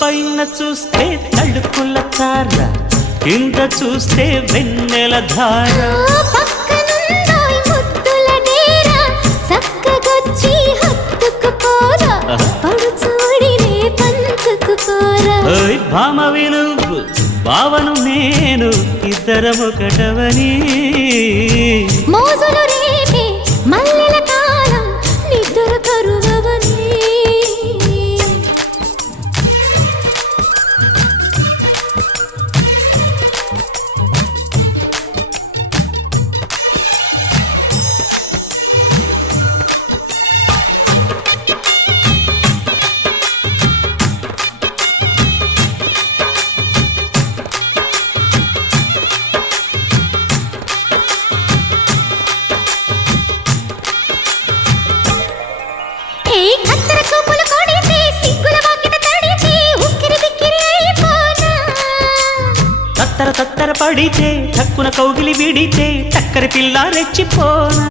పైన చూస్తే తడుకుల తార, కింద చూస్తే వెన్నెల ధార. పక్కనుందోయ్ ముద్దుల డేరా, చక్కగొచ్చి హత్తుకుపోరా, పడుచూడినే పంచుకుపోరా. భామ విలువు భావను నేను, ఇద్దరమొకటవని. మోజులు రేపే మల్లెల కాలం, నిద్ర కరువవని. తత్తర తత్తర పడితే, తక్కున కౌగిలి విడితే, చక్కరి పిల్ల రెచ్చిపోనా.